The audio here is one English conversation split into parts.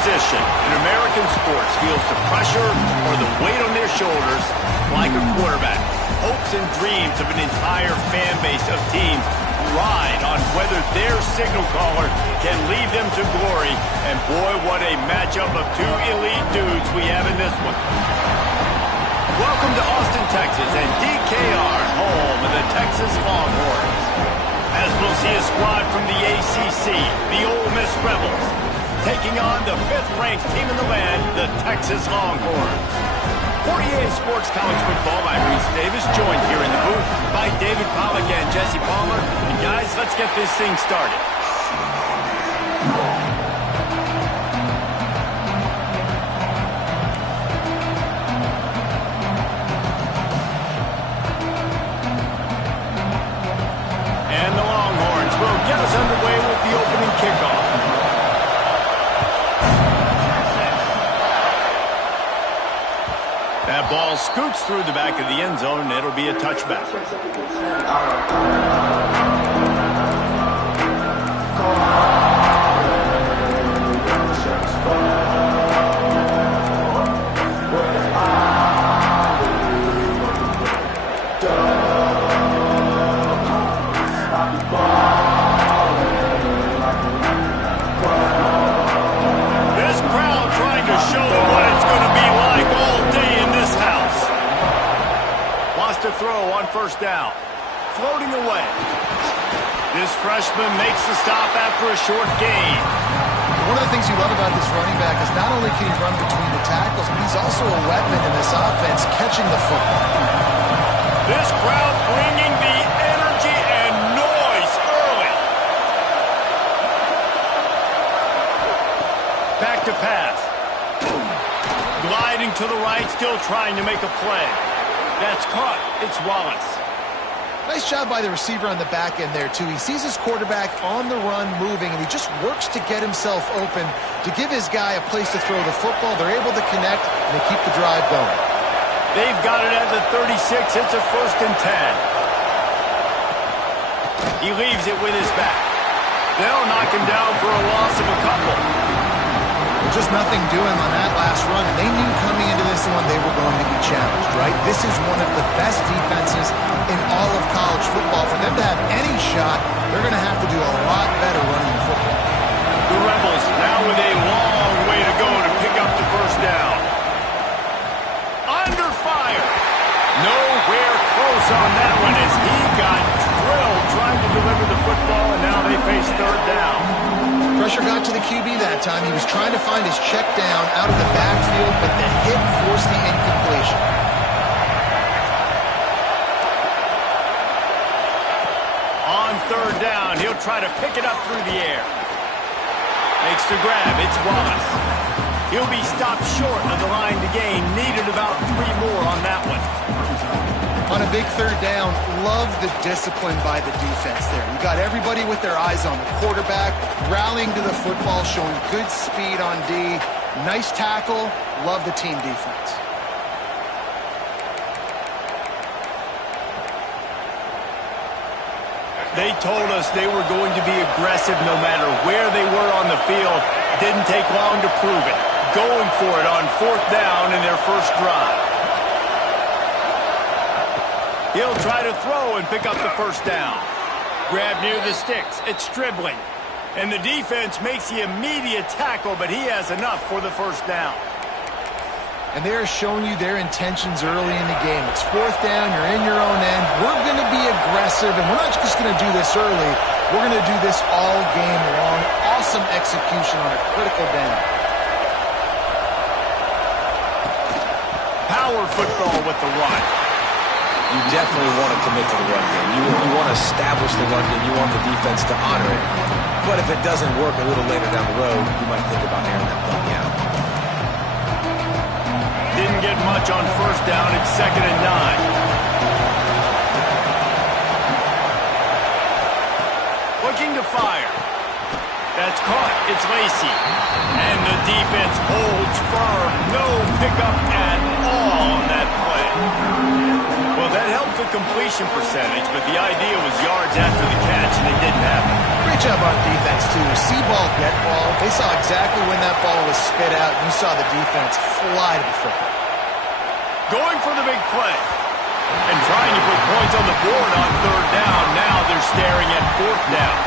position in American sports feels the pressure or the weight on their shoulders like a quarterback. Hopes and dreams of an entire fan base of teams ride on whether their signal caller can lead them to glory. And boy, what a matchup of two elite dudes we have in this one. Welcome to Austin, Texas, and DKR, home of the Texas Longhorns. As we'll see a squad from the ACC, the Ole Miss Rebels, taking on the 5th-ranked team in the land, the Texas Longhorns. For EA Sports College Football, I'm Reese Davis, joined here in the booth by David Pollack and Jesse Palmer. And guys, let's get this thing started. And the Longhorns will get us underway with the opening kickoff. That ball scoots through the back of the end zone, and it'll be a touchback. This crowd trying to show them what it's going to be like all day in this house. Wants to throw on first down. Floating away. This freshman makes the stop after a short gain. One of the things you love about this running back is not only can he run between the tackles, but he's also a weapon in this offense, catching the football. This crowd bringing the energy and noise early. Back to pass. Gliding to the right, still trying to make a play. That's caught. It's Wallace. Nice job by the receiver on the back end there, too. He sees his quarterback on the run moving, and he just works to get himself open to give his guy a place to throw the football. They're able to connect, and they keep the drive going. They've got it at the 36. It's a 1st and 10. He leaves it with his back. They'll knock him down for a loss of a couple. Just nothing doing on that last run, and they knew coming into this one they were going to be challenged, right? This is one of the best defenses in all of college football. For them to have any shot, they're going to have to do a lot better running the football. The Rebels now with a long way to go to pick up the first down. Under fire. Nowhere close on that one as he got drilled trying to deliver the football, and now they face 3rd down. Pressure got to the QB that time. He was trying to find his check down out of the backfield, but the hit forced the incompletion. On 3rd down, he'll try to pick it up through the air. Makes the grab. It's Wallace. He'll be stopped short of the line to gain. Needed about 3 more on that one. On a big 3rd down, love the discipline by the defense there. You got everybody with their eyes on the quarterback, rallying to the football, showing good speed on D. Nice tackle. Love the team defense. They told us they were going to be aggressive no matter where they were on the field. Didn't take long to prove it. Going for it on 4th down in their first drive. He'll try to throw and pick up the first down. Grab near the sticks. It's Stribling. And the defense makes the immediate tackle, but he has enough for the first down. And they're showing you their intentions early in the game. It's 4th down. You're in your own end. We're going to be aggressive, and we're not just going to do this early. We're going to do this all game long. Awesome execution on a critical down. Power football with the run. You definitely want to commit to the run game. You want to establish the run game. You want the defense to honor it. But if it doesn't work a little later down the road, you might think about airing that dummy out. Didn't get much on 1st down. It's 2nd and 9. Looking to fire. That's caught. It's Lacey. And the defense holds firm. No pickup at all on that play. Well, that helped the completion percentage, but the idea was yards after the catch, and it didn't happen. Great job on defense, too. See ball, get ball. They saw exactly when that ball was spit out. You saw the defense fly to the football. Going for the big play. And trying to put points on the board on third down. Now they're staring at fourth down.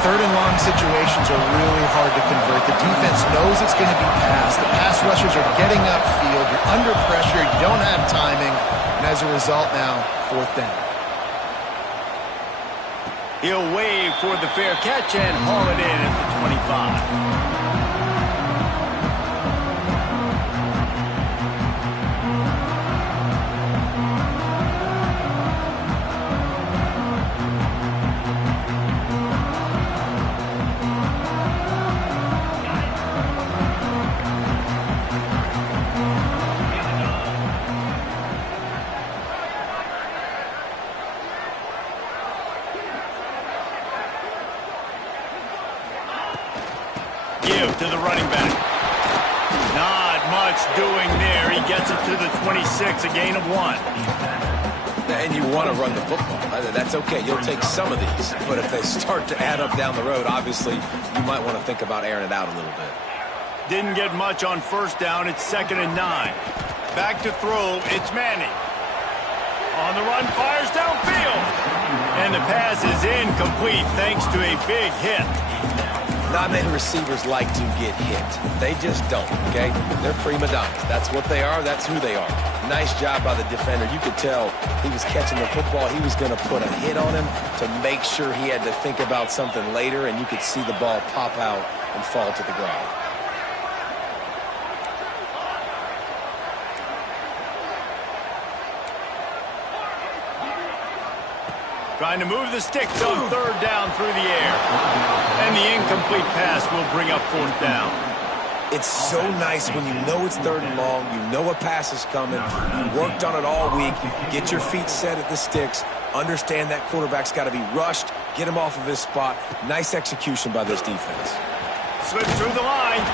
Third and long situations are really hard to convert. The defense knows it's going to be passed. The pass rushers are getting upfield. You're under pressure. You don't have timing. And as a result now, fourth down. He'll wave for the fair catch and haul it in at the 25. To the running back. Not much doing there. He gets it to the 26, a gain of 1. And you want to run the football. That's okay. You'll take some of these. But if they start to add up down the road, obviously, you might want to think about airing it out a little bit. Didn't get much on first down. It's 2nd and 9. Back to throw. It's Manning. On the run, fires downfield. And the pass is incomplete thanks to a big hit. Not many receivers like to get hit. They just don't, okay? They're prima donnas. That's what they are. That's who they are. Nice job by the defender. You could tell he was catching the football. He was going to put a hit on him to make sure he had to think about something later, and you could see the ball pop out and fall to the ground. Trying to move the sticks on third down through the air. And the incomplete pass will bring up fourth down. It's so nice when you know it's third and long, you know a pass is coming, you worked on it all week, get your feet set at the sticks, understand that quarterback's got to be rushed, get him off of his spot. Nice execution by this defense. Slips through the line.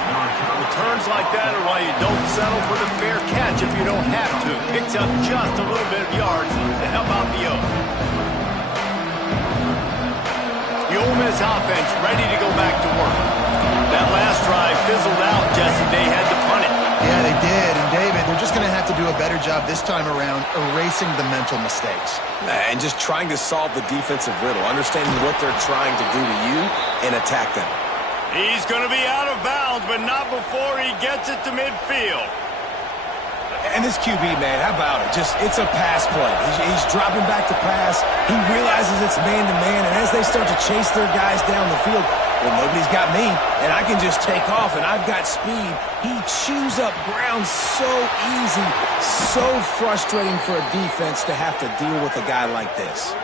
Returns like that are why you don't settle for the fair catch if you don't have to. Picks up just a little bit of yards to help out the Oaks. The Ole Miss offense ready to go back to work. That last drive fizzled out, Jesse. They had to punt it. Yeah, they did. And, David, they're just going to have to do a better job this time around erasing the mental mistakes. And just trying to solve the defensive riddle, understanding what they're trying to do to you and attack them. He's going to be out of bounds, but not before he gets it to midfield. And this QB, man, how about it? It's a pass play. He's dropping back to pass. He realizes it's man-to-man, and as they start to chase their guys down the field, well, nobody's got me, and I can just take off, and I've got speed. He chews up ground so easy, so frustrating for a defense to have to deal with a guy like this.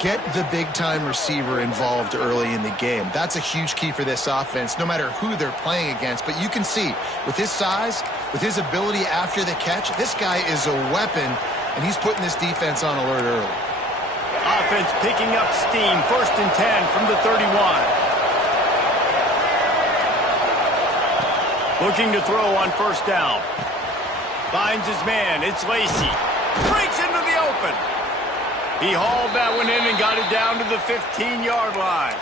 Get the big-time receiver involved early in the game. That's a huge key for this offense, no matter who they're playing against. But you can see, with his size, with his ability after the catch, this guy is a weapon, and he's putting this defense on alert early. Offense picking up steam. 1st and 10 from the 31. Looking to throw on first down. Finds his man. It's Lacey. Breaks into the open. He hauled that one in and got it down to the 15-yard line.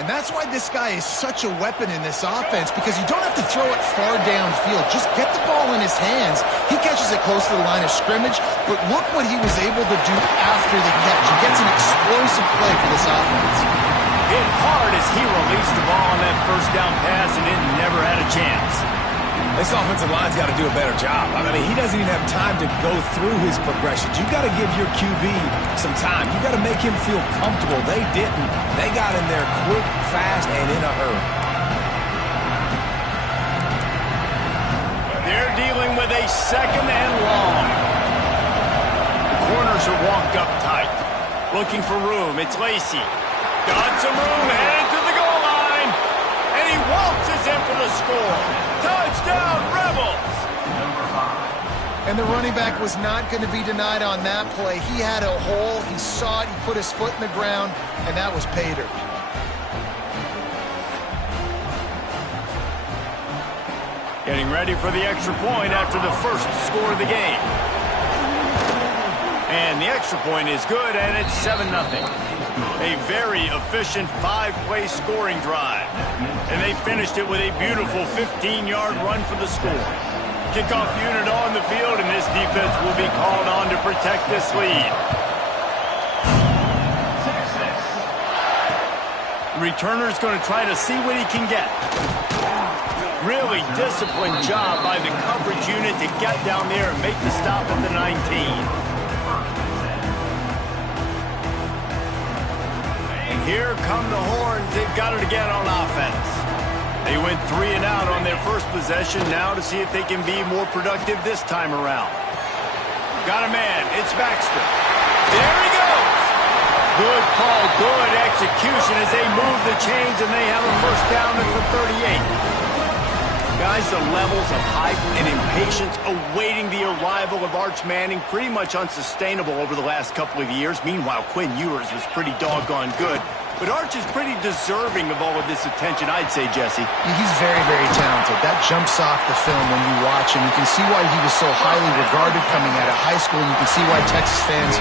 And that's why this guy is such a weapon in this offense, because you don't have to throw it far downfield. Just get the ball in his hands. He catches it close to the line of scrimmage, but look what he was able to do after the catch. He gets an explosive play for this offense. Hit hard as he released the ball on that first down pass, and it never had a chance. This offensive line's got to do a better job. I mean, he doesn't even have time to go through his progressions. You got to give your QB some time. You got to make him feel comfortable. They didn't. They got in there quick, fast, and in a hurry. They're dealing with a 2nd and long. The corners are walked up tight. Looking for room. It's Lacey. Got some room, headed to the goal line. And he waltzes in for the score. Touchdown, Rebels! And the running back was not going to be denied on that play. He had a hole. He saw it. He put his foot in the ground, and that was pay dirt. Getting ready for the extra point after the first score of the game. And the extra point is good, and it's 7-0. A very efficient 5-play scoring drive. And they finished it with a beautiful 15-yard run for the score. Kickoff unit on the field, and this defense will be called on to protect this lead. The returner's going to try to see what he can get. Really disciplined job by the coverage unit to get down there and make the stop at the 19. Here come the horns. They've got it again on offense. They went 3 and out on their first possession. Now to see if they can be more productive this time around. Got a man. It's Baxter. There he goes. Good call, good execution as they move the chains, and they have a first down at the 38. Guys, the levels of hype and impatience awaiting the arrival of Arch Manning pretty much unsustainable over the last couple of years. Meanwhile, Quinn Ewers was pretty doggone good. But Arch is pretty deserving of all of this attention, I'd say, Jesse. He's very, very talented. That jumps off the film when you watch him. You can see why he was so highly regarded coming out of high school. You can see why Texas fans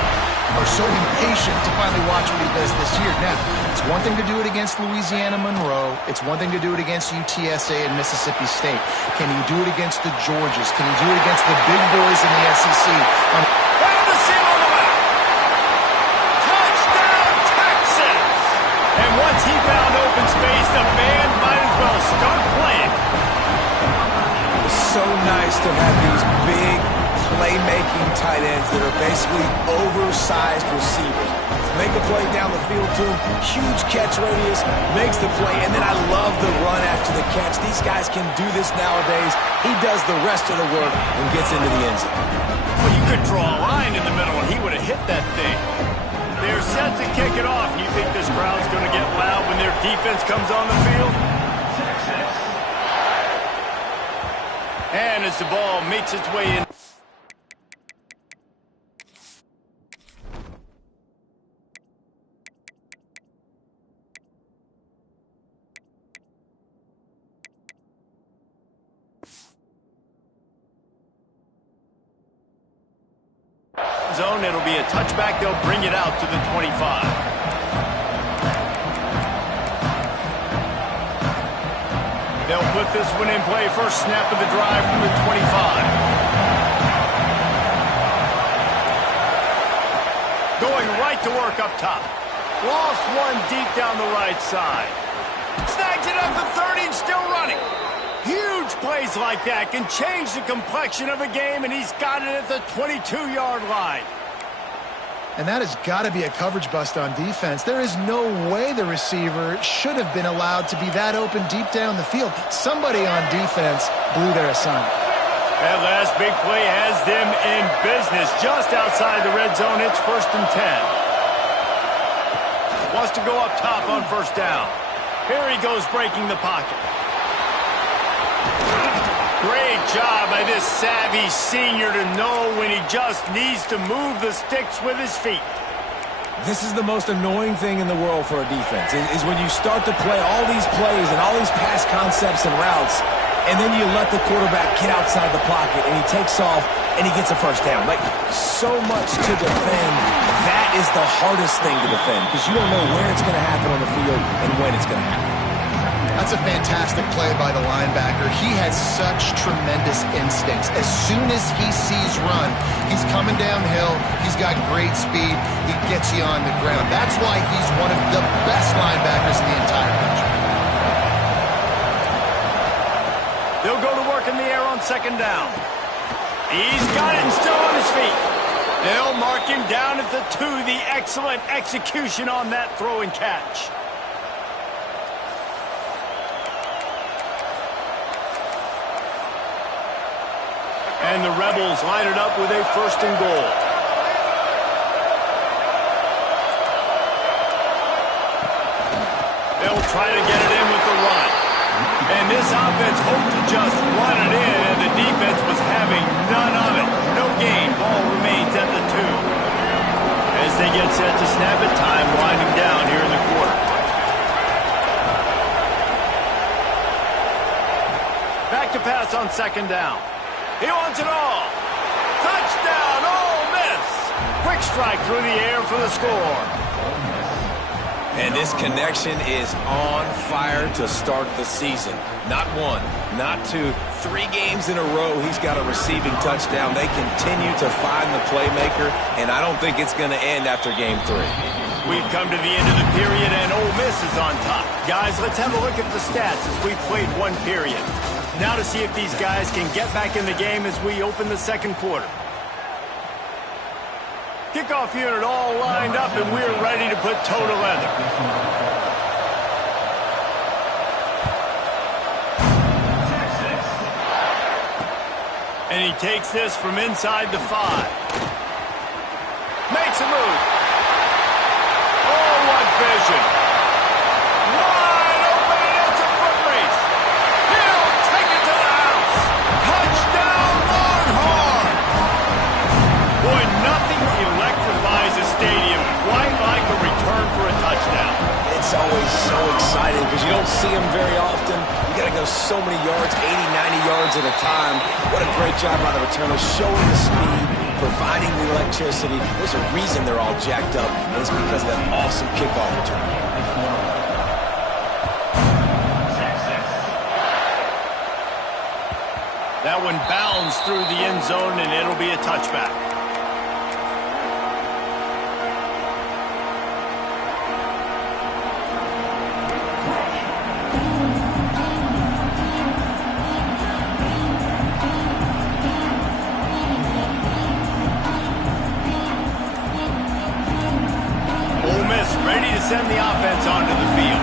are so impatient to finally watch what he does this year. Now, it's one thing to do it against Louisiana Monroe. It's one thing to do it against UTSA and Mississippi State. Can he do it against the Georgias? Can he do it against the big boys in the SEC? Found the seal on the back. Touchdown, Texas! And once he found open space, the band might as well start playing. It's so nice to have these big playmaking tight ends that are basically oversized receivers. Make a play down the field to him, huge catch radius, makes the play, and then I love the run after the catch. These guys can do this nowadays. He does the rest of the work and gets into the end zone. Well, you could draw a line in the middle, and he would have hit that thing. They're set to kick it off. You think this crowd's going to get loud when their defense comes on the field? And as the ball makes its way in. Zone, it'll be a touchback. They'll bring it out to the 25. They'll put this one in play. First snap of the drive from the 25. Going right to work up top. Lost one deep down the right side. Snags it up the 30 and still running. Huge plays like that can change the complexion of a game, and he's got it at the 22-yard line. And that has got to be a coverage bust on defense. There is no way the receiver should have been allowed to be that open deep down the field. Somebody on defense blew their assignment. That last big play has them in business. Just outside the red zone, it's 1st and 10. Wants to go up top on first down. Here he goes breaking the pocket. Great job by this savvy senior to know when he just needs to move the sticks with his feet. This is the most annoying thing in the world for a defense, is when you start to play all these plays and all these pass concepts and routes, and then you let the quarterback get outside the pocket, and he takes off, and he gets a first down. Like, so much to defend. That is the hardest thing to defend, because you don't know where it's going to happen on the field and when it's going to happen. That's a fantastic play by the linebacker. He has such tremendous instincts. As soon as he sees run, he's coming downhill. He's got great speed. He gets you on the ground. That's why he's one of the best linebackers in the entire country. They'll go to work in the air on second down. He's got it and still on his feet. They'll mark him down at the 2. The excellent execution on that throw and catch. And the Rebels line it up with a 1st and goal. They'll try to get it in with the run. And this offense hoped to just run it in, and the defense was having none of it. No gain. Ball remains at the 2. As they get set to snap it, time winding down here in the quarter. Back to pass on second down. He wants it all. Touchdown, Ole Miss. Quick strike through the air for the score. And this connection is on fire to start the season. Not one, not two, 3 games in a row he's got a receiving touchdown. They continue to find the playmaker, and I don't think it's going to end after game 3. We've come to the end of the period, and Ole Miss is on top. Guys, let's have a look at the stats as we played 1 period. Now to see if these guys can get back in the game as we open the second quarter. Kickoff unit all lined up, and we're ready to put toe to leather. And he takes this from inside the 5. Makes a move. Oh, what vision. Wide open, and it's a foot race. He'll take it to the house. Touchdown, Longhorn. Boy, nothing electrifies a stadium quite like a return for a touchdown. It's always so exciting because you don't see them very often. You got to go so many yards, 80, 90 yards at a time. What a great job by the returner, showing the speed, providing the electricity. There's a reason they're all jacked up, and it's because of that awesome kickoff return. That one bounds through the end zone, and it'll be a touchback. Ready to send the offense onto the field.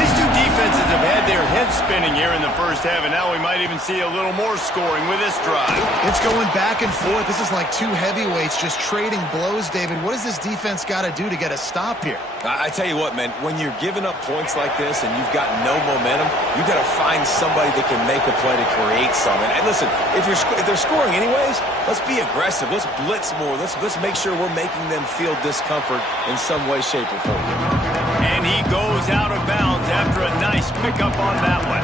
These two defenses have had their heads spinning here in the first half, and now we might even see a little more scoring with this drive. It's going back and forth. This is like 2 heavyweights just trading blows, David. What does this defense got to do to get a stop here? I tell you what, man, when you're giving up points like this and you've got no momentum, you've got to find somebody that can make a play to create something. And listen, if they're scoring anyways, let's be aggressive. Let's blitz more. Let's make sure we're making them feel discomfort in some way, shape, or form. And he goes out of bounds after a nice pickup on that one.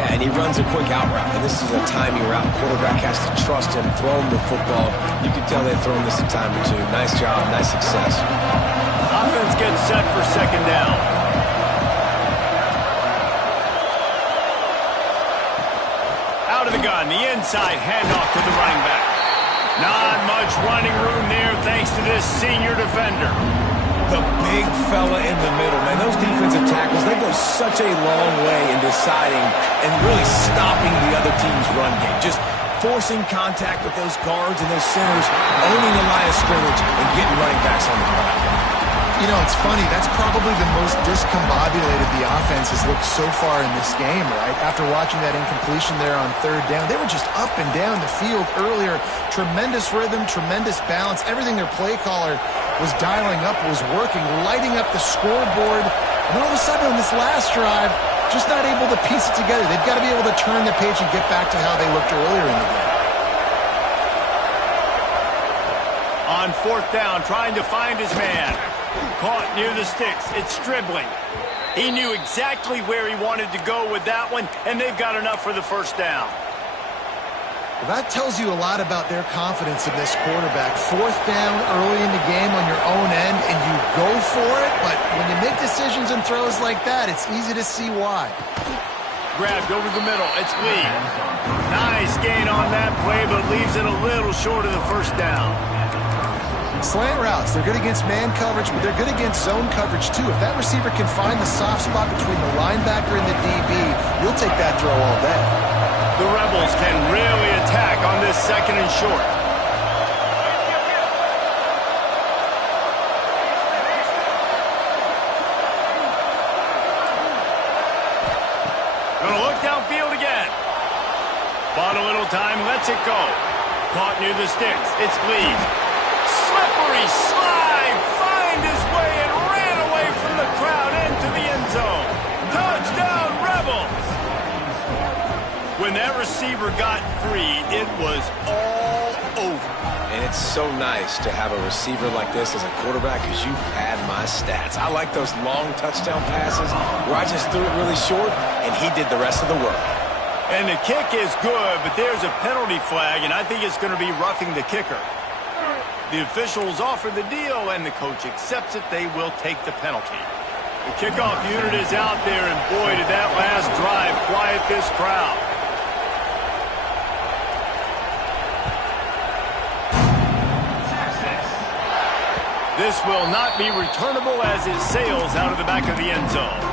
Yeah, and he runs a quick out route. And this is a timing route. Quarterback has to trust him, throw him the football. You can tell they've thrown this a time or two. Nice job, nice success. Offense gets set for second down. Out of the gun, the inside handoff to the running back. Not much running room there thanks to this senior defender. The big fella in the middle, man. Those defensive tackles, they go such a long way in deciding and really stopping the other team's run game. Just forcing contact with those guards and those centers, owning the line of scrimmage, and getting running backs on the ground. You know, it's funny. That's probably the most discombobulated the offense has looked so far in this game, right? After watching that incompletion there on 3rd down, they were just up and down the field earlier. Tremendous rhythm, tremendous balance. Everything their play caller was dialing up was working, lighting up the scoreboard. And all of a sudden on this last drive, just not able to piece it together. They've got to be able to turn the page and get back to how they looked earlier in the game. On 4th down, trying to find his man. Caught near the sticks. It's Stribling. He knew exactly where he wanted to go with that one, and they've got enough for the first down. Well, that tells you a lot about their confidence in this quarterback. 4th down early in the game on your own end, and you go for it, but when you make decisions and throws like that, it's easy to see why. Grabbed over the middle. It's Lee. Nice gain on that play, but leaves it a little short of the first down. Slant routes, they're good against man coverage, but they're good against zone coverage too. If that receiver can find the soft spot between the linebacker and the DB, you'll take that throw all day. The Rebels can really attack on this 2nd and short. Gonna look downfield again. Bought a little time, lets it go. Caught near the sticks. It's Lee. Slippery slide, find his way and ran away from the crowd into the end zone. Touchdown, Rebels! When that receiver got free, it was all over. And it's so nice to have a receiver like this as a quarterback because you had my stats. I like those long touchdown passes where I just threw it really short and he did the rest of the work. And the kick is good, but there's a penalty flag, and I think it's going to be roughing the kicker. The officials offer the deal, and the coach accepts it. They will take the penalty. The kickoff unit is out there, and boy, did that last drive quiet this crowd. This will not be returnable as it sails out of the back of the end zone.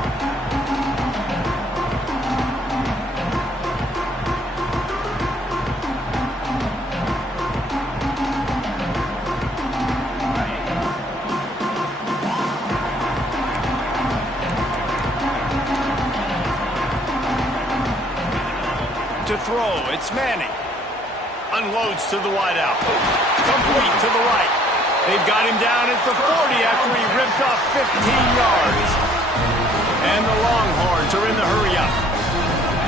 To throw, it's Manning. Unloads to the wideout. Complete to the right. They've got him down at the 40 after he ripped off 15 yards. And the Longhorns are in the hurry-up.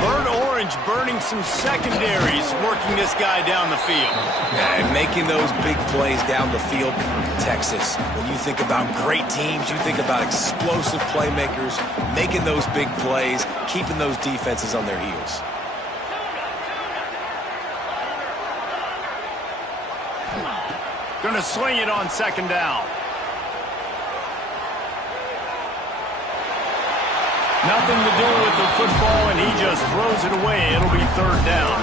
Bird Orange burning some secondaries, working this guy down the field. Yeah, and making those big plays down the field. Texas, when you think about great teams, you think about explosive playmakers, making those big plays, keeping those defenses on their heels. Going to swing it on second down. Nothing to do with the football, and he just throws it away. It'll be third down.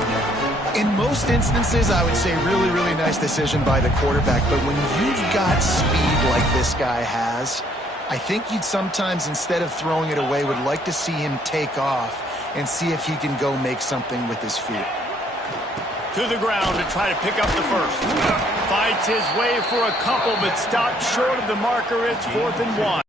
In most instances, I would say really, really nice decision by the quarterback. But when you've got speed like this guy has, I think you'd sometimes, instead of throwing it away, would like to see him take off and see if he can go make something with his feet. To the ground to try to pick up the first. Fights his way for a couple, but stops short of the marker. It's 4th and 1.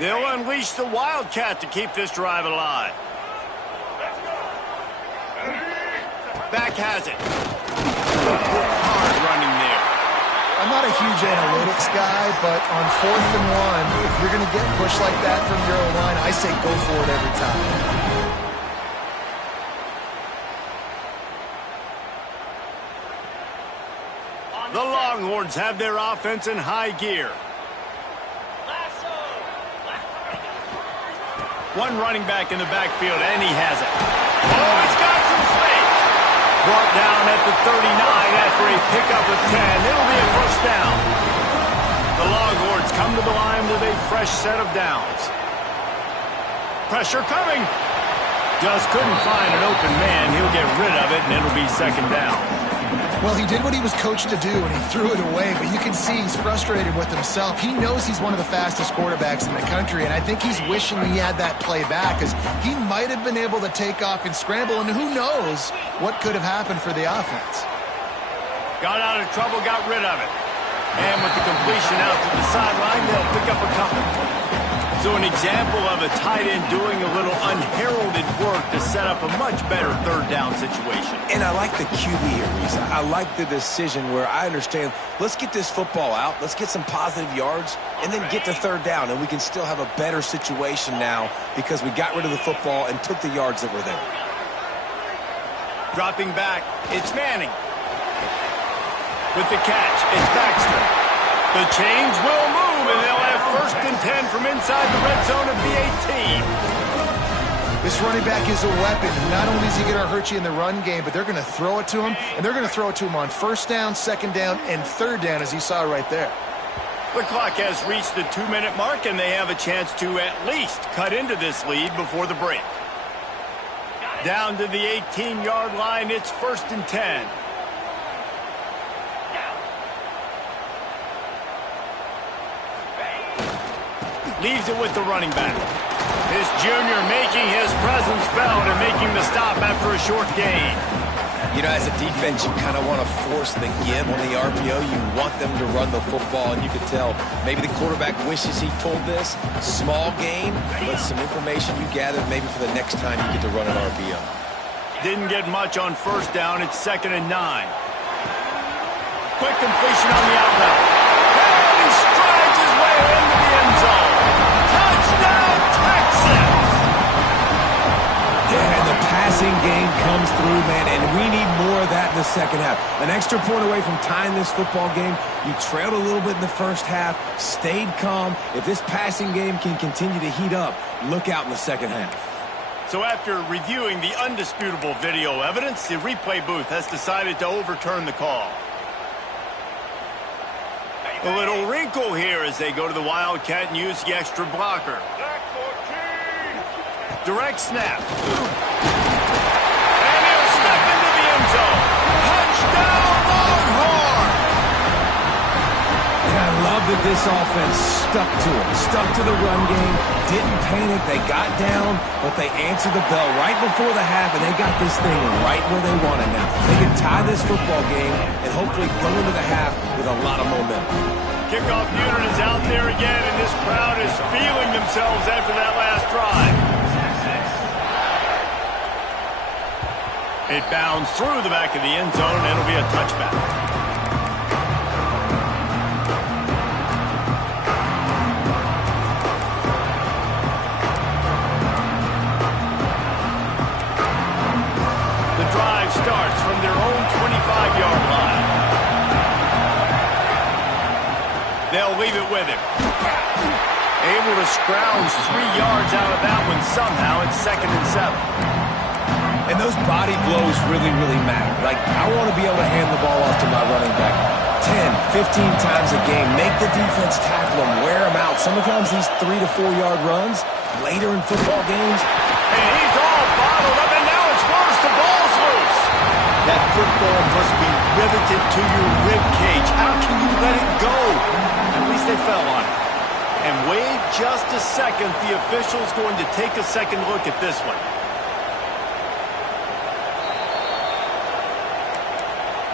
They'll unleash the Wildcat to keep this drive alive. Back has it. Hard running there. I'm not a huge analytics guy, but on 4th and 1, if you're going to get pushed like that from your own line, I say go for it every time. The Longhorns have their offense in high gear. One running back in the backfield, and he has it. Oh, he's got some space. Brought down at the 39 after a pickup of 10. It'll be a first down. The Longhorns come to the line with a fresh set of downs. Pressure coming. Just couldn't find an open man. He'll get rid of it, and it'll be second down. Well, he did what he was coached to do, and he threw it away, but you can see he's frustrated with himself. He knows he's one of the fastest quarterbacks in the country, and I think he's wishing he had that play back, because he might have been able to take off and scramble, and who knows what could have happened for the offense. Got out of trouble, got rid of it. And with the completion out to the sideline, they'll pick up a couple. So an example of a tight end doing a little unheralded work to set up a much better third down situation. And I like the QB here, Risa. I like the decision where I understand, let's get this football out, let's get some positive yards, and then get to third down, and we can still have a better situation now because we got rid of the football and took the yards that were there. Dropping back, it's Manning. With the catch, it's Baxter. The chains will move, and they'll have 1st and 10 from inside the red zone of the 18. This running back is a weapon. Not only is he going to hurt you in the run game, but they're going to throw it to him, and they're going to throw it to him on 1st down, 2nd down, and 3rd down, as you saw right there. The clock has reached the 2-minute mark, and they have a chance to at least cut into this lead before the break. Down to the 18-yard line, it's 1st and 10. Leaves it with the running back. This junior making his presence felt and making the stop after a short gain. You know, as a defense, you kind of want to force the give on the RPO. You want them to run the football, and you can tell maybe the quarterback wishes he pulled this. Small gain, but some information you gathered maybe for the next time you get to run an RPO. Didn't get much on first down. It's 2nd and 9. Quick completion on the outlet. And he strides his way into the end zone. Touchdown, Texans! Yeah, and the passing game comes through, man, and we need more of that in the second half. An extra point away from tying this football game. You trailed a little bit in the first half, stayed calm. If this passing game can continue to heat up, look out in the second half. So after reviewing the undisputable video evidence, the replay booth has decided to overturn the call. A little wrinkle here as they go to the Wildcat and use the extra blocker. Direct snap. And he'll step into the end zone. Touchdown, Longhorn! And I love that this offense stuck to it. Stuck to the run game. Didn't panic. They got down, but they answered the bell right before the half, and they got this thing right where they want it now. They can tie this football game and hopefully go into the half with a lot of momentum. Kickoff unit is out there again, and this crowd is feeling themselves after that last drive. It bounds through the back of the end zone, and it'll be a touchback. The drive starts from their own 25-yard line. They'll leave it with him. Able to scrounge 3 yards out of that one somehow. It's 2nd and 7. And those body blows really, really matter. Like, I want to be able to hand the ball off to my running back 10, 15 times a game. Make the defense tackle him, wear him out. Sometimes these 3 to 4 yard runs later in football games. And he's all bottled up, and now it's worse. The ball's loose. That football must be riveted to your rib cage. How can you let it go? At least they fell on it. And wait just a second. The official's going to take a second look at this one.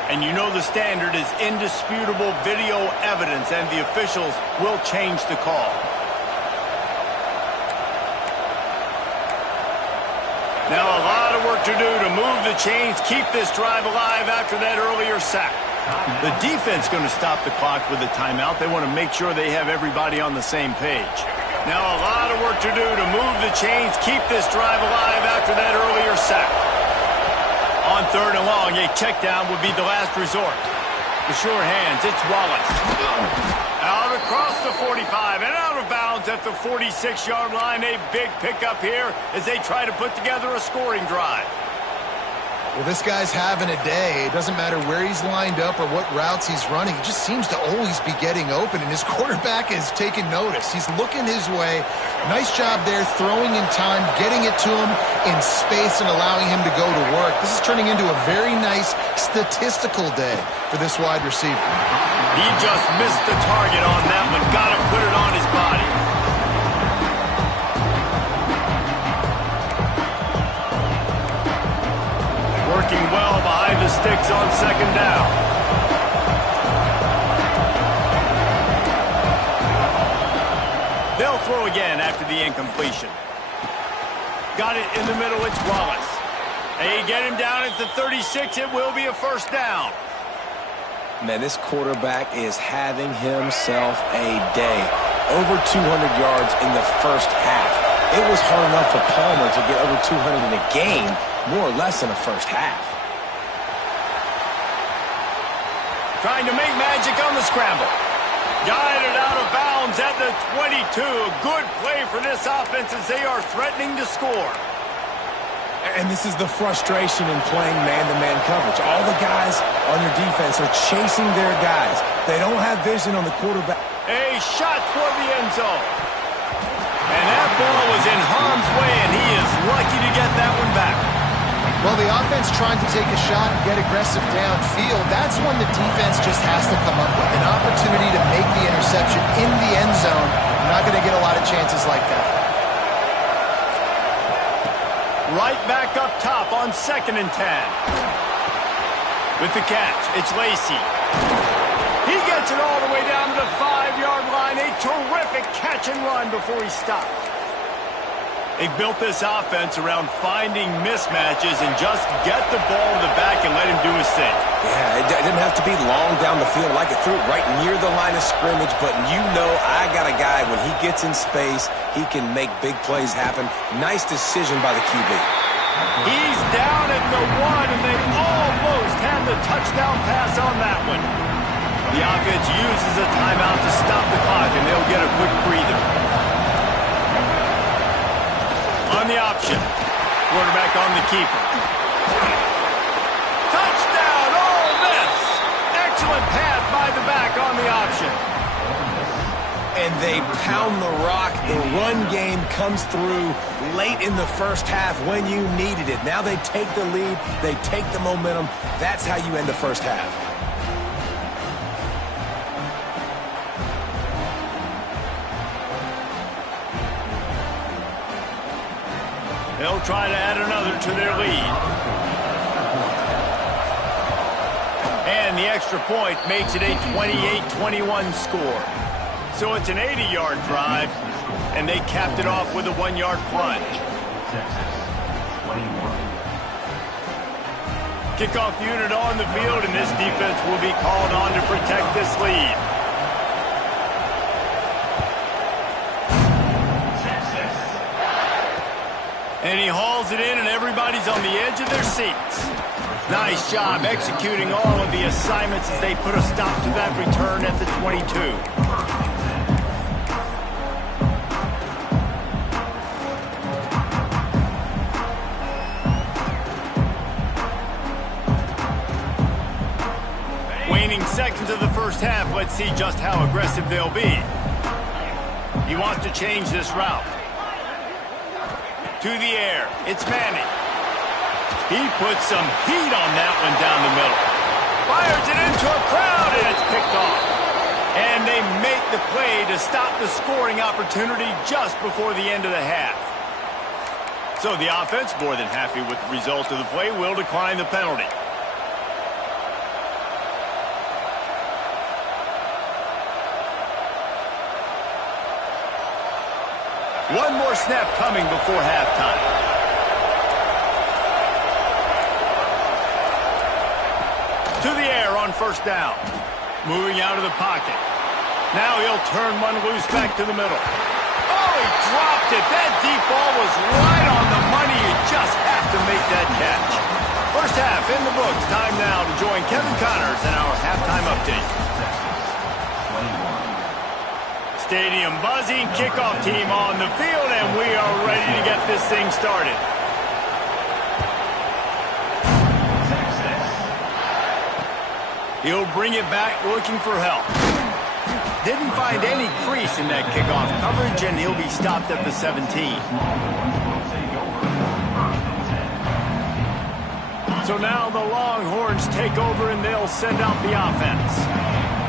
And you know the standard is indisputable video evidence, and the officials will change the call. Now a lot of work to do to move the chains, keep this drive alive after that earlier sack. The defense going to stop the clock with a timeout. They want to make sure they have everybody on the same page. Now a lot of work to do to move the chains, keep this drive alive after that earlier sack. On 3rd and long, a check down would be the last resort. The sure hands, it's Wallace. Out across the 45 and out of bounds at the 46-yard line. A big pickup here as they try to put together a scoring drive. Well, this guy's having a day. It doesn't matter where he's lined up or what routes he's running. He just seems to always be getting open, and his quarterback is taking notice. He's looking his way. Nice job there, throwing in time, getting it to him in space and allowing him to go to work. This is turning into a very nice statistical day for this wide receiver. He just missed the target on that one. Got to put it on his body. Working well behind the sticks on 2nd down. They'll throw again after the incompletion. Got it in the middle, it's Wallace. They get him down at the 36, it will be a 1st down. Man, this quarterback is having himself a day. Over 200 yards in the first half. It was hard enough for Palmer to get over 200 in a game, more or less in the first half. Trying to make magic on the scramble. Guided out of bounds at the 22. A good play for this offense as they are threatening to score. And this is the frustration in playing man-to-man coverage. All the guys on your defense are chasing their guys. They don't have vision on the quarterback. A shot toward the end zone. And that ball was in harm's way, and he is lucky to get that one back. Well, the offense trying to take a shot and get aggressive downfield, that's when the defense just has to come up with an opportunity to make the interception in the end zone. You're not going to get a lot of chances like that. Right back up top on 2nd and 10. With the catch, it's Lacey. He gets it all the way down to the 5-yard line. A terrific catch and run before he stopped. They've built this offense around finding mismatches and just get the ball to the back and let him do his thing. Yeah, it didn't have to be long down the field. I could throw it right near the line of scrimmage, but you know I got a guy, when he gets in space, he can make big plays happen. Nice decision by the QB. He's down at the 1, and they almost had the touchdown pass on that one. The offense uses a timeout to stop the clock, and they'll get a quick breather. On the option. Quarterback on the keeper. Touchdown, Ole Miss! Excellent pass by the back on the option. And they pound the rock. The run game comes through late in the first half when you needed it. Now they take the lead. They take the momentum. That's how you end the first half. They'll try to add another to their lead. And the extra point makes it a 28-21 score. So it's an 80-yard drive, and they capped it off with a 1-yard plunge. Kickoff unit on the field, and this defense will be called on to protect this lead. And he hauls it in, and everybody's on the edge of their seats. Nice job executing all of the assignments as they put a stop to that return at the 22. Waning seconds of the first half, let's see just how aggressive they'll be. He wants to change this route. To the air, it's Manning. He puts some heat on that one down the middle. Fires it into a crowd, and it's picked off. And they make the play to stop the scoring opportunity just before the end of the half. So the offense, more than happy with the result of the play, will decline the penalty. One more snap coming before halftime. To the air on first down. Moving out of the pocket. Now he'll turn one loose back to the middle. Oh, he dropped it. That deep ball was right on the money. You just have to make that catch. First half in the books. Time now to join Kevin Connors in our halftime update. Stadium buzzing, kickoff team on the field, and we are ready to get this thing started. He'll bring it back looking for help. Didn't find any crease in that kickoff coverage, and he'll be stopped at the 17. So now the Longhorns take over, and they'll send out the offense.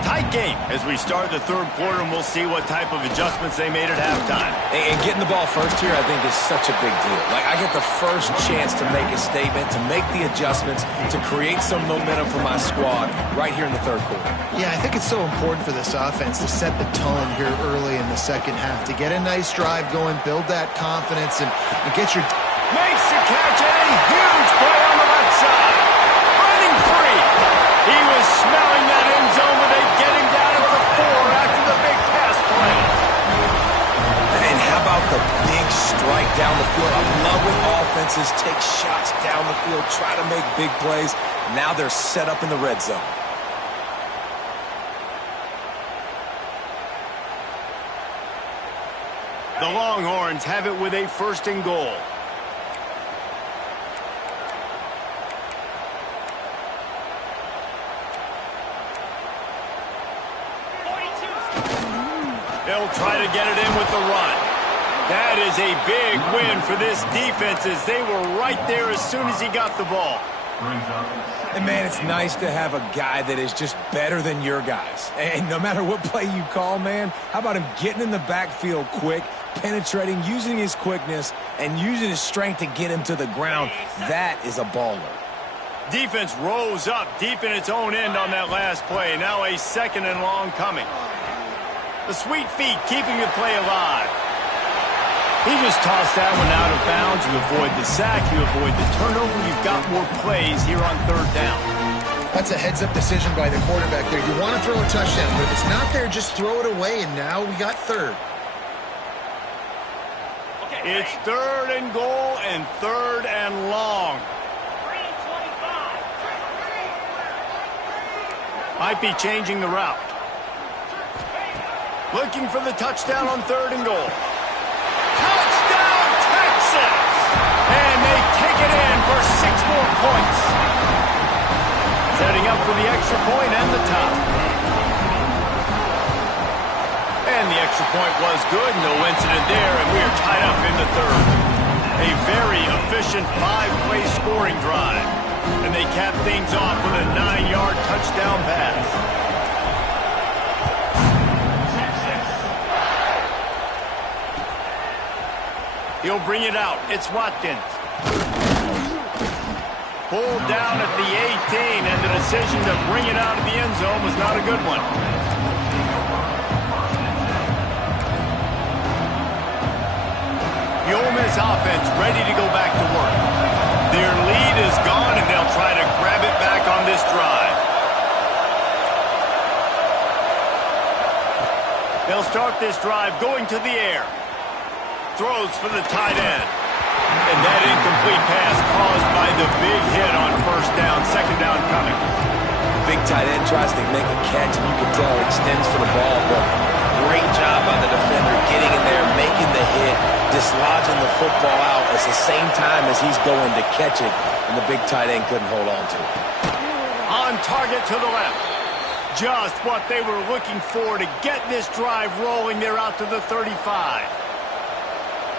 Tight game as we start the third quarter, and we'll see what type of adjustments they made at halftime. And getting the ball first here, I think, is such a big deal. Like, I get the first chance to make a statement, to make the adjustments, to create some momentum for my squad right here in the third quarter. Yeah, I think it's so important for this offense to set the tone here early in the second half, to get a nice drive going, build that confidence, and get your... Makes the catch, and a huge play on the left side. Running free. He was smelling that end zone, but they get him down at the 4 after the big pass play. And how about the big strike down the field? I love when offenses take shots down the field, try to make big plays. Now they're set up in the red zone. The Longhorns have it with a 1st and goal. They'll try to get it in with the run. That is a big win for this defense, as they were right there as soon as he got the ball. And, man, it's nice to have a guy that is just better than your guys. And no matter what play you call, man, how about him getting in the backfield quick, penetrating, using his quickness, and using his strength to get him to the ground? That is a baller. Defense rose up deep in its own end on that last play. Now a 2nd and long coming. The sweet feet keeping the play alive. He just tossed that one out of bounds. You avoid the sack, you avoid the turnover. You've got more plays here on third down. That's a heads-up decision by the quarterback there. You want to throw a touchdown, but if it's not there, just throw it away, and now we got third. It's third and goal and third and long. Might be changing the route. Looking for the touchdown on third and goal. Touchdown, Texas! And they take it in for 6 more points. Setting up for the extra point and the top. And the extra point was good. No incident there, and we are tied up in the third. A very efficient 5-play scoring drive. And they cap things off with a 9-yard touchdown pass. He'll bring it out. It's Watkins. Pulled down at the 18, and the decision to bring it out of the end zone was not a good one. The Ole Miss offense ready to go back to work. Their lead is gone, and they'll try to grab it back on this drive. They'll start this drive going to the air. Throws for the tight end. And that incomplete pass caused by the big hit on first down, second down coming. Big tight end tries to make a catch, and you can tell extends for the ball, but great job by the defender getting in there, making the hit, dislodging the football out at the same time as he's going to catch it, and the big tight end couldn't hold on to it. On target to the left. Just what they were looking for to get this drive rolling. They're out to the 35.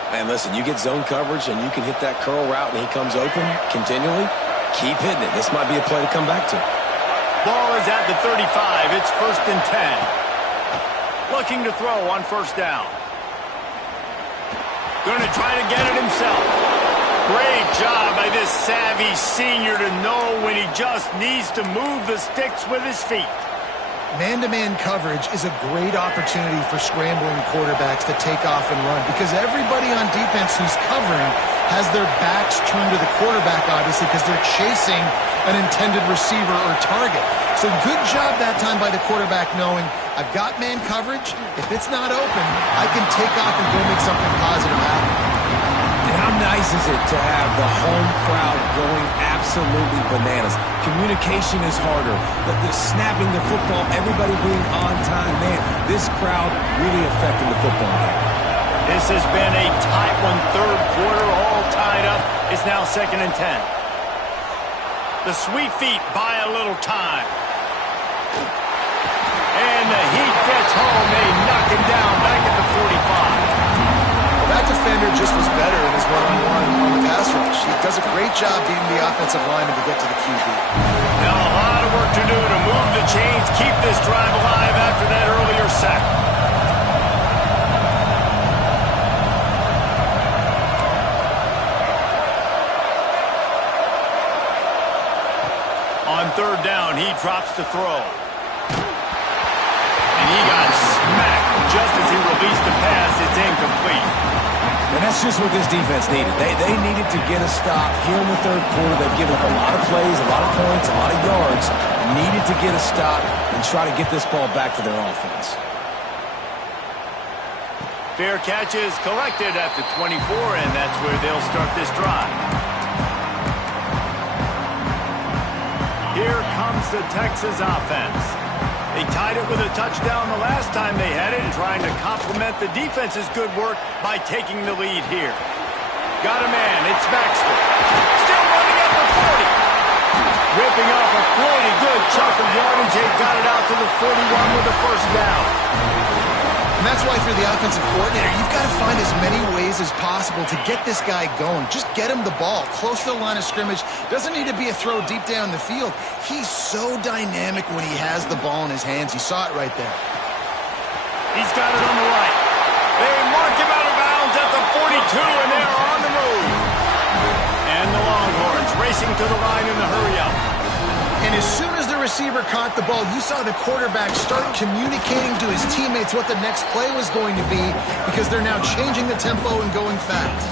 Man, listen, you get zone coverage and you can hit that curl route and he comes open continually. Keep hitting it. This might be a play to come back to. Ball is at the 35. It's first and 10. Looking to throw on first down. Going to try to get it himself. Great job by this savvy senior to know when he just needs to move the sticks with his feet. Man-to-man coverage is a great opportunity for scrambling quarterbacks to take off and run because everybody on defense who's covering has their backs turned to the quarterback, obviously, because they're chasing an intended receiver or target. So good job that time by the quarterback knowing, I've got man coverage. If it's not open, I can take off and go make something positive happen. And how nice is it to have the home crowd going absolutely bananas? Communication is harder. The snapping the football, everybody being on time. Man, this crowd really affecting the football game. This has been a tight one, third quarter, all tied up. It's now second and 10. The sweet feet buy a little time. And the heat gets home. They knock him down back at the 45. That defender just was better in his one-on-one on the pass rush. He does a great job beating the offensive lineman to get to the QB. Now a lot of work to do to move the chains, keep this drive alive after that earlier sack. On third down, he drops to throw. And he got smacked just as he released the pass. It's incomplete. And that's just what this defense needed. They needed to get a stop here in the third quarter. They've given up a lot of plays, a lot of points, a lot of yards. Needed to get a stop and try to get this ball back to their offense. Fair catch is collected at the 24, and that's where they'll start this drive. Here comes the Texas offense. They tied it with a touchdown the last time they had it and trying to complement the defense's good work by taking the lead here. Got a man. It's Baxter. Still running up the 40. Ripping off a pretty good chunk of yardage. They got it out to the 41 with the first down. And that's why for the offensive coordinator, you've got to find as many ways as possible to get this guy going. Just get him the ball close to the line of scrimmage. Doesn't need to be a throw deep down the field. He's so dynamic when he has the ball in his hands. You saw it right there. He's got it on the right. They mark him out of bounds at the 42, and they're on the move. And the Longhorns racing to the line in the hurry up. And as soon as the receiver caught the ball, you saw the quarterback start communicating to his teammates what the next play was going to be because they're now changing the tempo and going fast.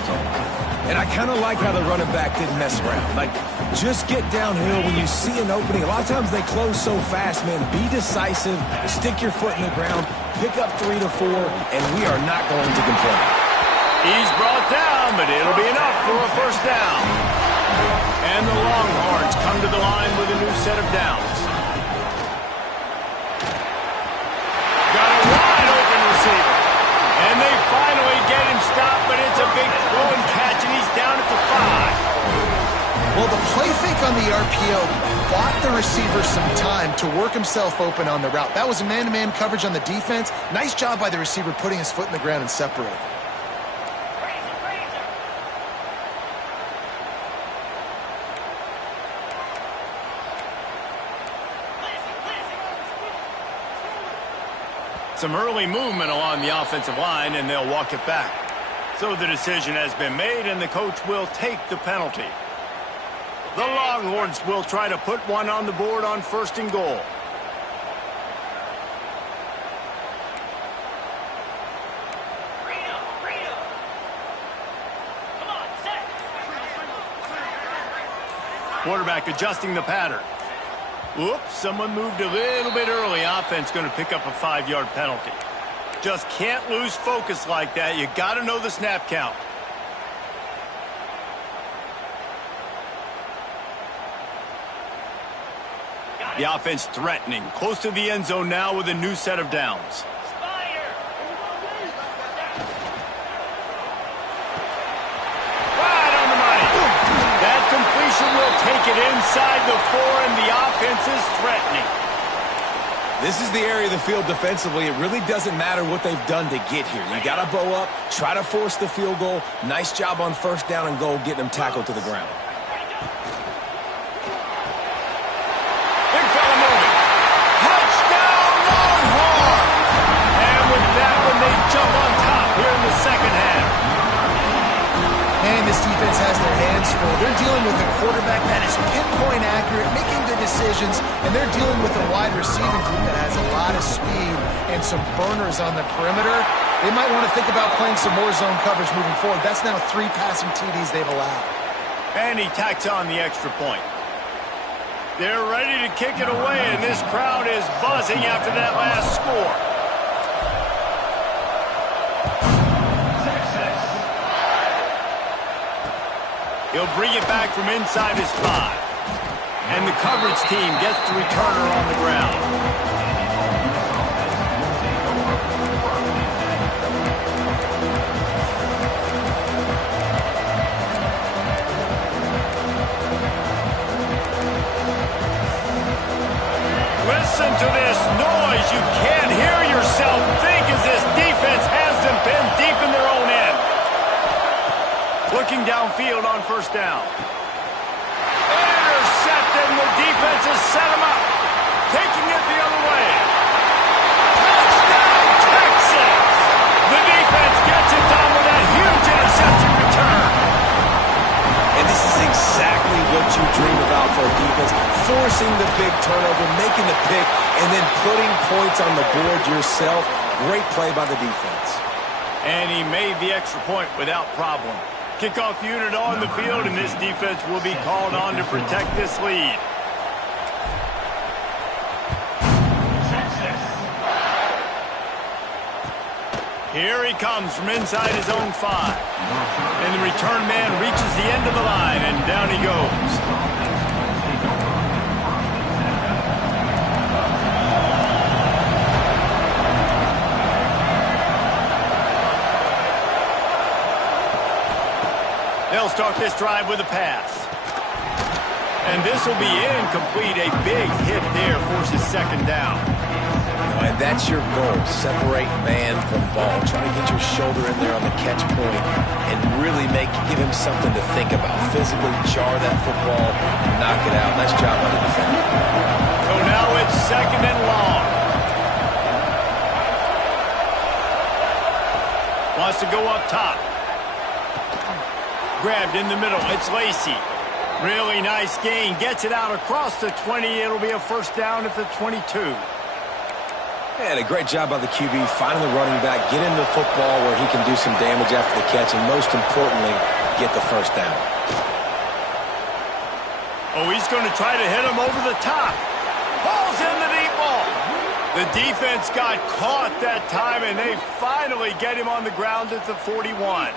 And I kind of like how the running back didn't mess around. Like, just get downhill when you see an opening. A lot of times they close so fast, man. Be decisive, stick your foot in the ground, pick up 3 to 4, and we are not going to complain. He's brought down, but it'll be enough for a first down. And the Longhorns come to the line with a new set of downs. Got a wide open receiver. And they finally get him stopped, but it's a big throw and catch, and he's down at the 5. Well, the play fake on the RPO bought the receiver some time to work himself open on the route. That was a man-to-man coverage on the defense. Nice job by the receiver putting his foot in the ground and separating. Some early movement along the offensive line, and they'll walk it back. So the decision has been made, and the coach will take the penalty. The Longhorns will try to put one on the board on 1st and goal. Quarterback adjusting the pattern. Oops, someone moved a little bit early. Offense going to pick up a 5-yard penalty. Just can't lose focus like that. You got to know the snap count. The offense threatening. Close to the end zone now with a new set of downs. Right on the money. That completion will take it inside the 4, and the offense is threatening. This is the area of the field defensively. It really doesn't matter what they've done to get here. You got to bow up, try to force the field goal. Nice job on 1st down and goal, getting them tackled to the ground. Big fella moving. Touchdown, Longhorn! And with that one, they jump on top here in the second half. Man, this defense has their hands full. They're dealing with a quarterback that is pinpoint accurate, making good decisions, and they're dealing with a wide receiving group that has a lot of speed and some burners on the perimeter. They might want to think about playing some more zone coverage moving forward. That's now 3 passing TDs they've allowed. And he tacks on the extra point. They're ready to kick it away, and this crowd is buzzing after that last score. He'll bring it back from inside his 5. And the coverage team gets the returner on the ground. Listen to this noise. You can't hear yourself think as this defense has them pinned deep in their own end. Looking downfield on 1st down. Intercepted, and the defense has set him up. Taking it the other way. Touchdown, Texas! The defense gets it done with that huge interception return. And this is exactly what you dream about for a defense. Forcing the big turnover, making the pick, and then putting points on the board yourself. Great play by the defense. And he made the extra point without problem. Kickoff unit on the field, and this defense will be called on to protect this lead. Here he comes from inside his own 5. And the return man reaches the end of the line, and down he goes. They'll start this drive with a pass. And this will be incomplete. A big hit there forces 2nd down. And that's your goal. Separate man from ball. Try to get your shoulder in there on the catch point and really give him something to think about. Physically jar that football and knock it out. Nice job by the defender. So now it's 2nd and long. Wants to go up top. Grabbed in the middle. It's Lacey. Really nice gain. Gets it out across the 20. It'll be a first down at the 22. And a great job by the QB finding the running back, get him the football where he can do some damage after the catch, and most importantly, get the first down. Oh, he's going to try to hit him over the top. Ball's in the deep ball. The defense got caught that time, and they finally get him on the ground at the 41.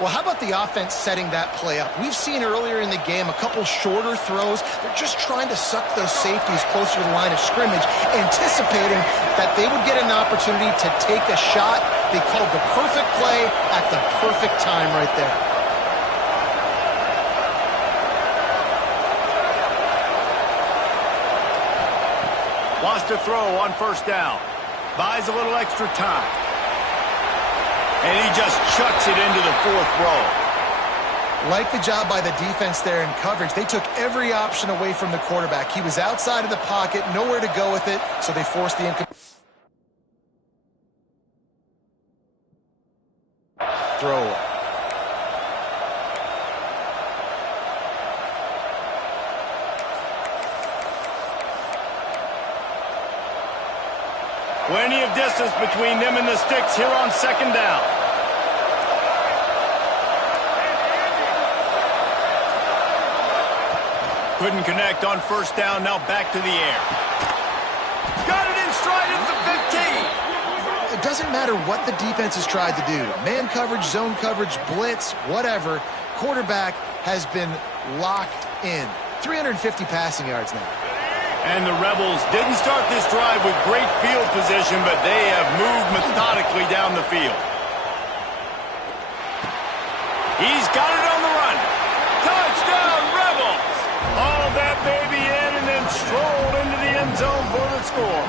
Well, how about the offense setting that play up? We've seen earlier in the game a couple shorter throws. They're just trying to suck those safeties closer to the line of scrimmage, anticipating that they would get an opportunity to take a shot. They called the perfect play at the perfect time right there. Wants to throw on first down. Buys a little extra time. And he just chucks it into the fourth row. Like the job by the defense there in coverage. They took every option away from the quarterback. He was outside of the pocket, nowhere to go with it, so they forced the throw. Plenty of distance between them and the sticks here on second down. Couldn't connect on first down, now back to the air. Got it in stride at the 15. It doesn't matter what the defense has tried to do. Man coverage, zone coverage, blitz, whatever. Quarterback has been locked in. 350 passing yards now. And the Rebels didn't start this drive with great field position, but they have moved methodically down the field. He's got it on the run. Touchdown, Rebels! Hauled that baby in and then strolled into the end zone for the score.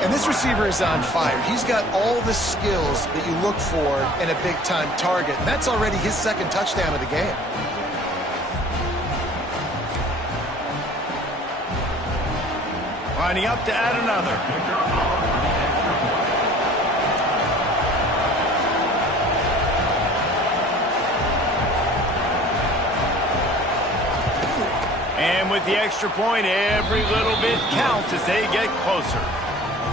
And this receiver is on fire. He's got all the skills that you look for in a big-time target. And that's already his second touchdown of the game. Lining up to add another. And with the extra point, every little bit counts as they get closer.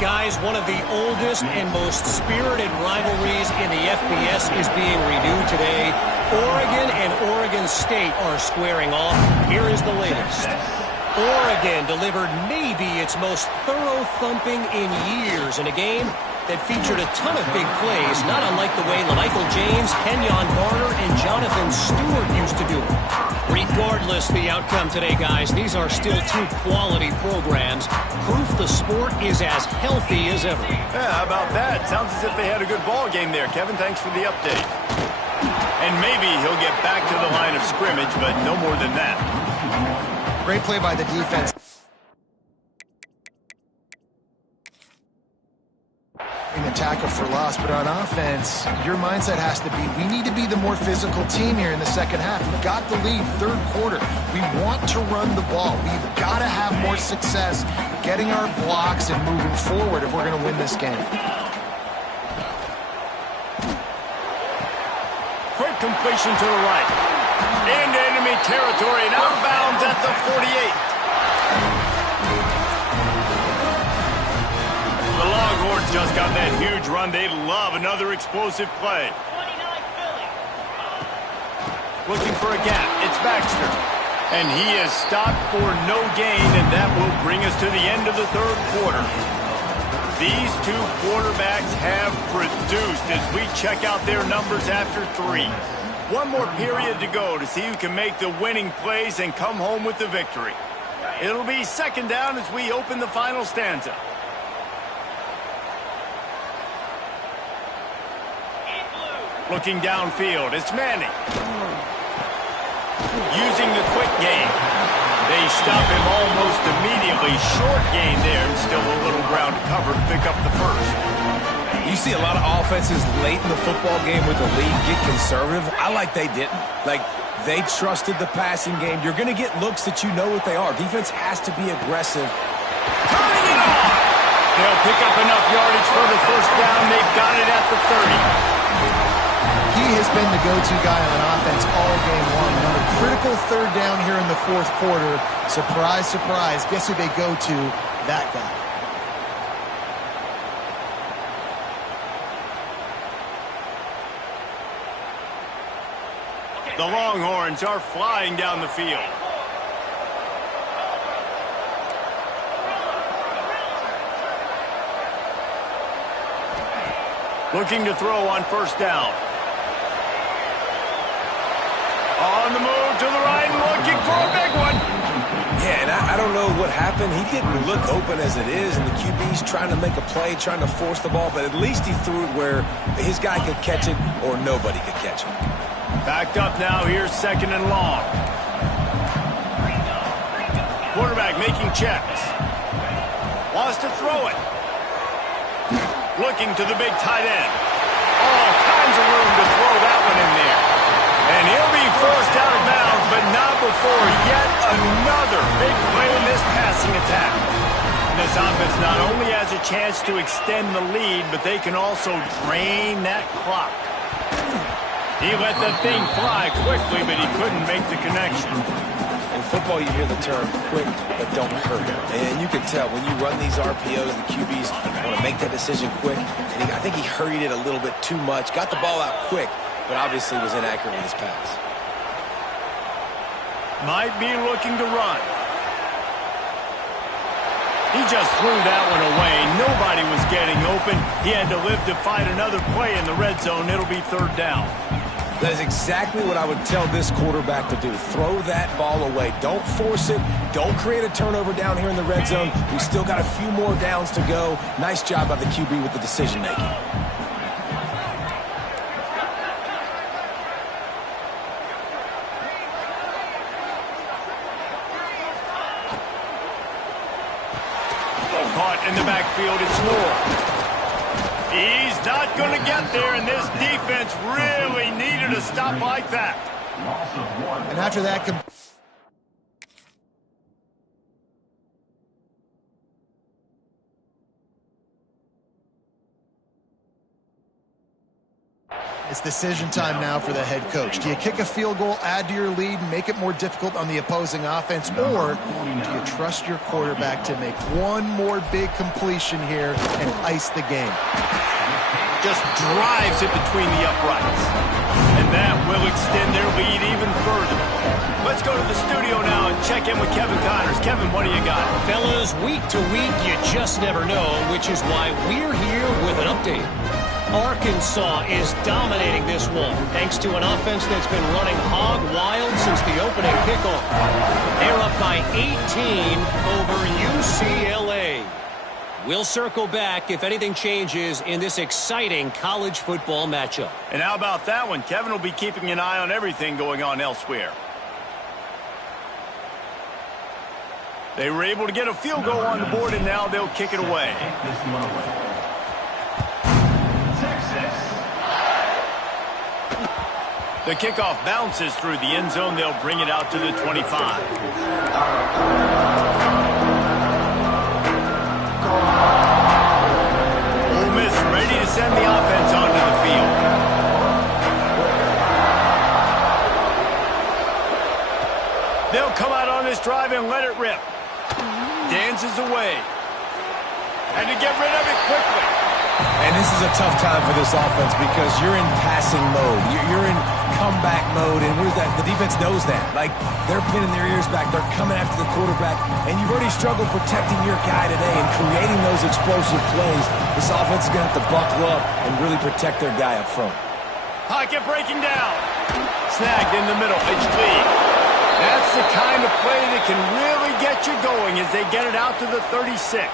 Guys, one of the oldest and most spirited rivalries in the FBS is being renewed today. Oregon and Oregon State are squaring off. Here is the latest. Oregon delivered maybe its most thorough thumping in years in a game that featured a ton of big plays, not unlike the way Michael James, Kenyon Barner, and Jonathan Stewart used to do it. Regardless the outcome today, guys, these are still two quality programs. Proof the sport is as healthy as ever. Yeah, how about that? Sounds as if they had a good ball game there. Kevin, thanks for the update. And maybe he'll get back to the line of scrimmage, but no more than that. Great play by the defense. In the tackle for loss, but on offense, your mindset has to be, we need to be the more physical team here in the second half. We've got the lead, third quarter. We want to run the ball. We've got to have more success getting our blocks and moving forward if we're going to win this game. Quick completion to the right. Into enemy territory and out of bounds at the 48. The Longhorns just got that huge run. They love another explosive play. Looking for a gap. It's Baxter. And he is stopped for no gain, and that will bring us to the end of the third quarter. These two quarterbacks have produced as we check out their numbers after 3. One more period to go to see who can make the winning plays and come home with the victory. It'll be second down as we open the final stanza. Looking downfield, it's Manning. Using the quick game. They stop him almost immediately. Short gain there and still a little ground to cover to pick up the first. You see a lot of offenses late in the football game with the lead get conservative. I like they didn't. Like, they trusted the passing game. You're going to get looks that you know what they are. Defense has to be aggressive. Turning it on! They'll pick up enough yardage for the first down. They've got it at the 30. He has been the go-to guy on offense all game long. On a critical third down here in the fourth quarter, surprise, surprise, guess who they go to? That guy. The Longhorns are flying down the field. Looking to throw on first down. On the move to the right, looking for a big one. Yeah, and I don't know what happened. He didn't look open as it is, and the QB's trying to make a play, trying to force the ball, but at least he threw it where his guy could catch it or nobody could catch it. Backed up now, here's second and long. Quarterback making checks. Wants to throw it. Looking to the big tight end. All kinds of room to throw that one in there. And he'll be forced out of bounds, but not before yet another big play in this passing attack. This offense not only has a chance to extend the lead, but they can also drain that clock. He let the thing fly quickly, but he couldn't make the connection. In football, you hear the term quick, but don't hurt. And you can tell when you run these RPOs, the QBs want to make that decision quick. And I think he hurried it a little bit too much, got the ball out quick, but obviously was inaccurate with his pass. Might be looking to run. He just threw that one away. Nobody was getting open. He had to live to fight another play in the red zone. It'll be third down. That is exactly what I would tell this quarterback to do. Throw that ball away. Don't force it. Don't create a turnover down here in the red zone. We still got a few more downs to go. Nice job by the QB with the decision-making. Caught in the backfield, it's Moore. He's not going to get there, and this defense really needed a stop like that. And after that... It's decision time now for the head coach. Do you kick a field goal, add to your lead, and make it more difficult on the opposing offense, or do you trust your quarterback to make one more big completion here and ice the game? Just drives it between the uprights. And that will extend their lead even further. Let's go to the studio now and check in with Kevin Connors. Kevin, what do you got? Fellas, week to week, you just never know, which is why we're here with an update. Arkansas is dominating this one, thanks to an offense that's been running hog wild since the opening kickoff. They're up by 18 over UCLA. We'll circle back if anything changes in this exciting college football matchup. And how about that one? Kevin will be keeping an eye on everything going on elsewhere. They were able to get a field goal on the board, and now they'll kick it away. The kickoff bounces through the end zone. They'll bring it out to the 25. Ole Miss ready to send the offense onto the field. They'll come out on this drive and let it rip. Dances away. Had to get rid of it quickly. And this is a tough time for this offense because you're in passing mode. You're in comeback mode, and the defense knows that. Like, they're pinning their ears back. They're coming after the quarterback, and you've already struggled protecting your guy today and creating those explosive plays. This offense is going to have to buckle up and really protect their guy up front. Pocket breaking down. Snagged in the middle. It's lead. That's the kind of play that can really get you going as they get it out to the 36.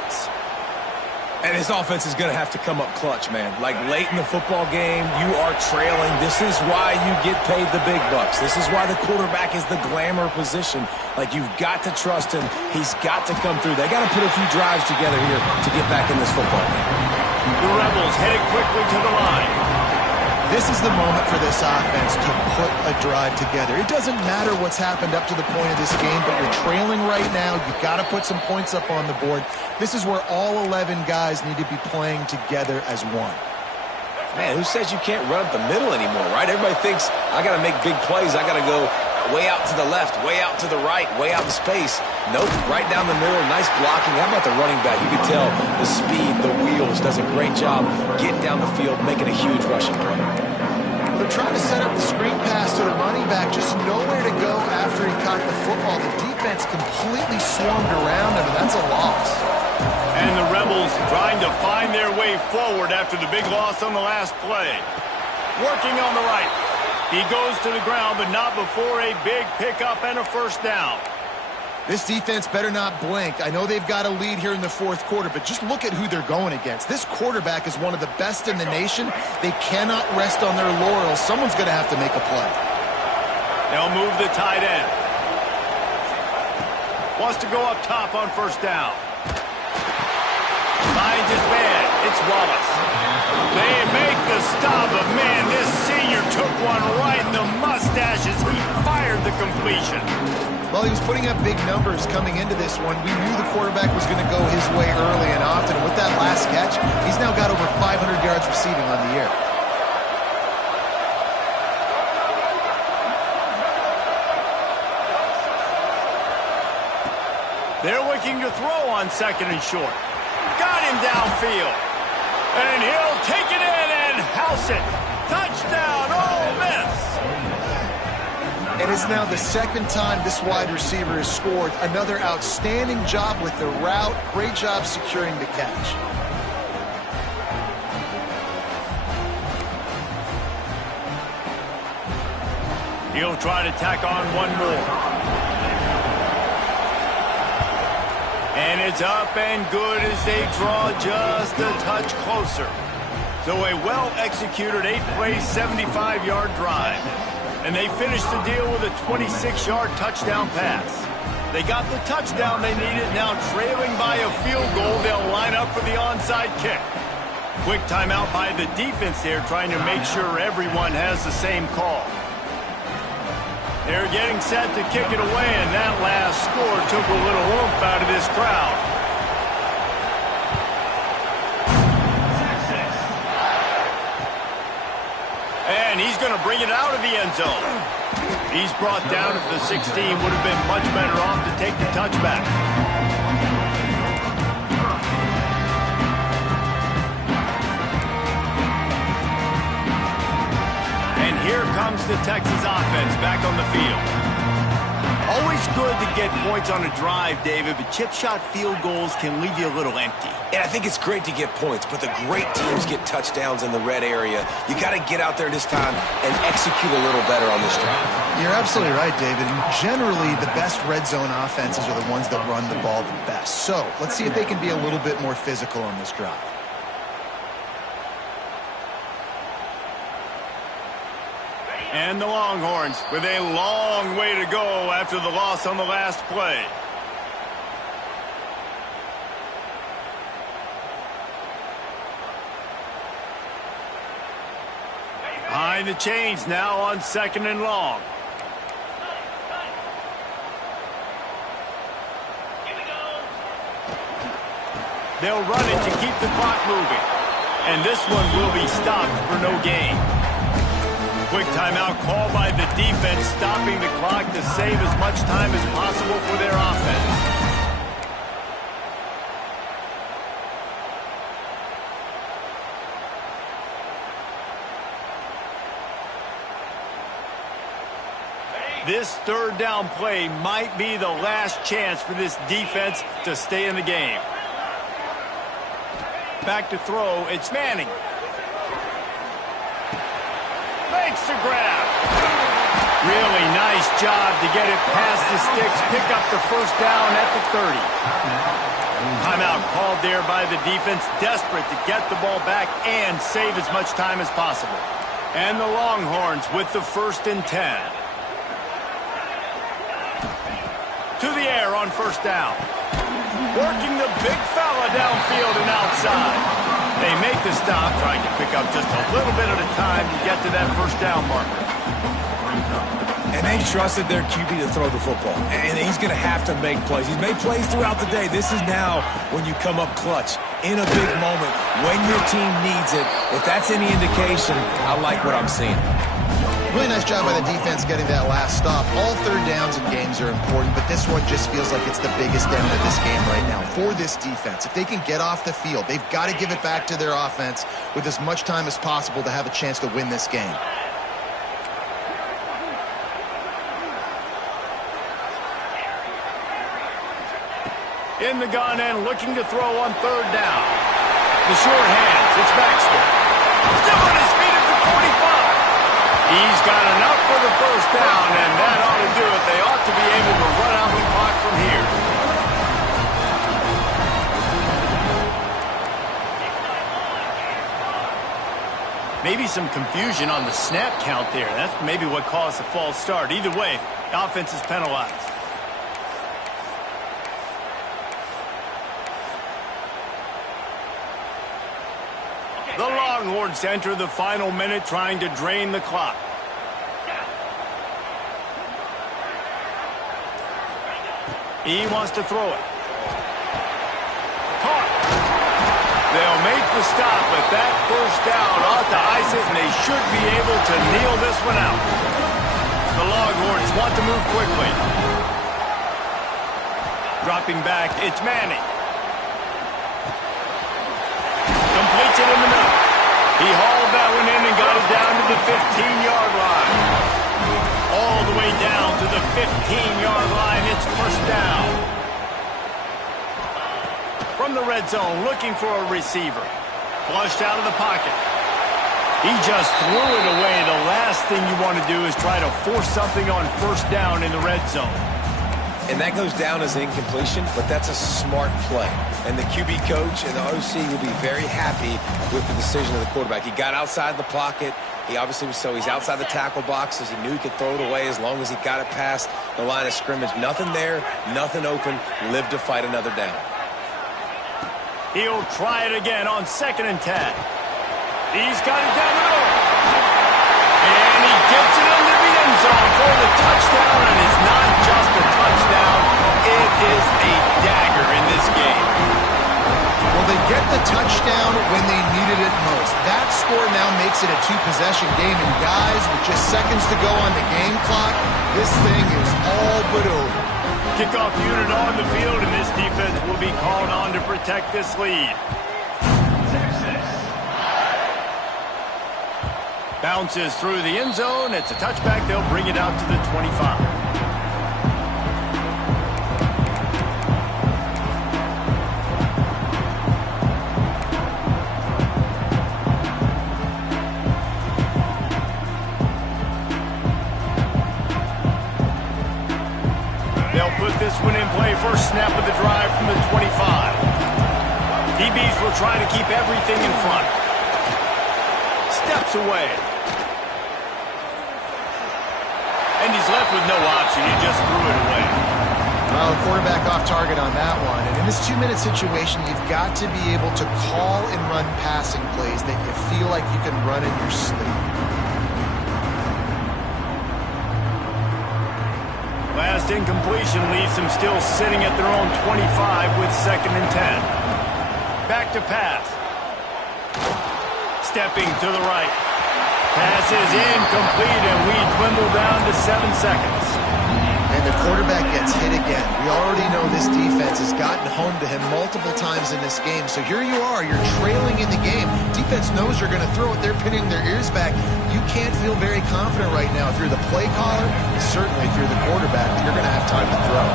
And this offense is going to have to come up clutch, man. Like, late in the football game, you are trailing. This is why you get paid the big bucks. This is why the quarterback is the glamour position. Like, you've got to trust him. He's got to come through. They got to put a few drives together here to get back in this football game. The Rebels headed quickly to the line. This is the moment for this offense to put a drive together. It doesn't matter what's happened up to the point of this game, but you're trailing right now. You've got to put some points up on the board. This is where all 11 guys need to be playing together as one. Man, who says you can't run up the middle anymore, right? Everybody thinks, I got to make big plays. I got to go way out to the left, way out to the right, way out in space. Nope, right down the middle, nice blocking. How about the running back? You can tell the speed, the wheels, does a great job getting down the field, making a huge rushing play. They're trying to set up the screen pass to the running back, just nowhere to go after he caught the football. The defense completely swarmed around him, and that's a loss. And the Rebels trying to find their way forward after the big loss on the last play. Working on the right. He goes to the ground, but not before a big pickup and a first down. This defense better not blink. I know they've got a lead here in the fourth quarter, but just look at who they're going against. This quarterback is one of the best in the nation. They cannot rest on their laurels. Someone's going to have to make a play. They'll move the tight end. Wants to go up top on first down. Finds his man. It's Wallace. They make the stop, but man, this senior took one right in the mustache as he fired the completion. Well, he was putting up big numbers coming into this one. We knew the quarterback was going to go his way early and often. With that last catch, he's now got over 500 yards receiving on the year. They're looking to throw on second and short. Got him downfield. And he'll take it in and house it. Touchdown, Ole Miss. And it's now the second time this wide receiver has scored. Another outstanding job with the route. Great job securing the catch. He'll try to tack on one more. And it's up and good as they draw just a touch closer. So a well-executed 8-play, 75-yard drive. And they finished the deal with a 26-yard touchdown pass. They got the touchdown they needed. Now trailing by a field goal, they'll line up for the onside kick. Quick timeout by the defense there, trying to make sure everyone has the same call. They're getting set to kick it away, and that last score took a little oomph out of this crowd. And he's going to bring it out of the end zone. He's brought down at the 16. Would have been much better off to take the touchback. Here comes the Texas offense back on the field. Always good to get points on a drive, David, but chip shot field goals can leave you a little empty. And I think it's great to get points, but the great teams get touchdowns in the red area. You got to get out there this time and execute a little better on this drive. You're absolutely right, David. Generally, the best red zone offenses are the ones that run the ball the best. So let's see if they can be a little bit more physical on this drive. And the Longhorns with a long way to go after the loss on the last play. Behind the chains now on second and long. They'll run it to keep the clock moving. And this one will be stopped for no gain. Quick timeout called by the defense, stopping the clock to save as much time as possible for their offense. This third down play might be the last chance for this defense to stay in the game. Back to throw, it's Manning. Makes the grab. Really nice job to get it past the sticks, pick up the first down at the 30. Timeout called there by the defense, desperate to get the ball back and save as much time as possible. And the Longhorns with the 1st and 10. To the air on first down. Working the big fella downfield and outside. They make the stop, trying to pick up just a little bit at a time to get to that first down marker. And they trusted their QB to throw the football. And he's going to have to make plays. He's made plays throughout the day. This is now when you come up clutch in a big moment when your team needs it. If that's any indication, I like what I'm seeing. Really nice job by the defense getting that last stop. All third downs in games are important, but this one just feels like it's the biggest down of this game right now for this defense. If they can get off the field, they've got to give it back to their offense with as much time as possible to have a chance to win this game. In the gun and looking to throw on third down. The short hands. It's Baxter. Still on his feet at the 45. He's got enough for the first down, and that ought to do it. They ought to be able to run out the clock from here. Maybe some confusion on the snap count there. That's maybe what caused the false start. Either way, offense is penalized. The Longhorns enter the final minute trying to drain the clock. He wants to throw it. Caught. They'll make the stop, but that first down ought to ice it, and they should be able to kneel this one out. The Longhorns want to move quickly. Dropping back, it's Manning. Completes it in the middle. He hauled that one in and got it down to the 15-yard line. All the way down to the 15-yard line. It's first down. From the red zone, looking for a receiver. Flushed out of the pocket. He just threw it away. The last thing you want to do is try to force something on first down in the red zone. And that goes down as an incompletion, but that's a smart play. And the QB coach and the OC will be very happy with the decision of the quarterback. He got outside the pocket. He obviously was he's outside the tackle boxes. He knew he could throw it away as long as he got it past the line of scrimmage. Nothing there, nothing open. Live to fight another down. He'll try it again on 2nd and 10. He's got it down the middle. And he gets it into the end zone for the touchdown, and it's not just a touchdown, it is a dagger in this game. Well, they get the touchdown when they needed it most. That score now makes it a two-possession game, and guys, with just seconds to go on the game clock, this thing is all but over. Kickoff unit on the field, and this defense will be called on to protect this lead. Bounces through the end zone. It's a touchback. They'll bring it out to the 25. They'll put this one in play. First snap of the drive from the 25. DBs will try to keep everything in front. Steps away. And he's left with no option. He just threw it away. Well, quarterback off target on that one. And in this 2-minute situation, you've got to be able to call and run passing plays that you feel like you can run in your sleep. Last incompletion leaves them still sitting at their own 25 with 2nd and 10. Back to pass. Stepping to the right. Pass is incomplete, and we dwindle down to 7 seconds. And the quarterback gets hit again. We already know this defense has gotten home to him multiple times in this game. So here you are, you're trailing in the game. Defense knows you're going to throw it. They're pinning their ears back. You can't feel very confident right now. If you're the play caller, certainly if you're the quarterback, you're going to have time to throw.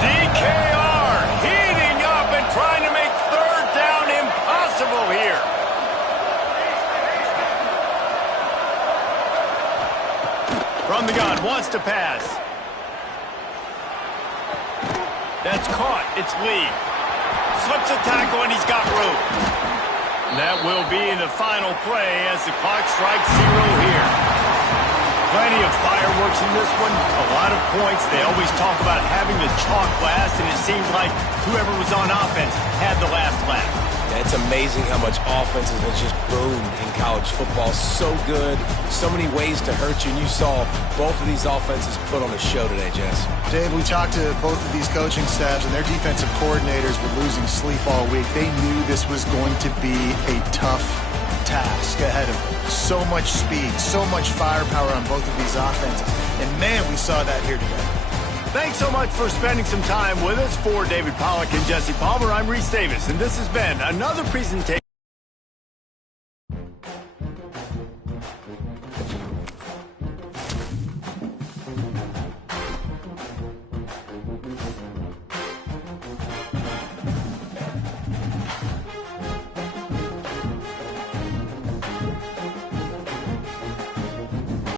DKR heating up and trying to make third down impossible here. From the gun, wants to pass. That's caught. It's Lee. Slips a tackle, and he's got room. That will be the final play as the clock strikes 0 here. Plenty of fireworks in this one. A lot of points. They always talk about having the chalk last, and it seems like whoever was on offense had the last laugh. Yeah, it's amazing how much offense has just boomed in college football. So good, so many ways to hurt you, and you saw both of these offenses put on a show today, Jess. Dave, we talked to both of these coaching staffs, and their defensive coordinators were losing sleep all week. They knew this was going to be a tough task ahead of them. So much speed, so much firepower on both of these offenses. And, man, we saw that here today. Thanks so much for spending some time with us. For David Pollack and Jesse Palmer, I'm Reese Davis, and this has been another presentation.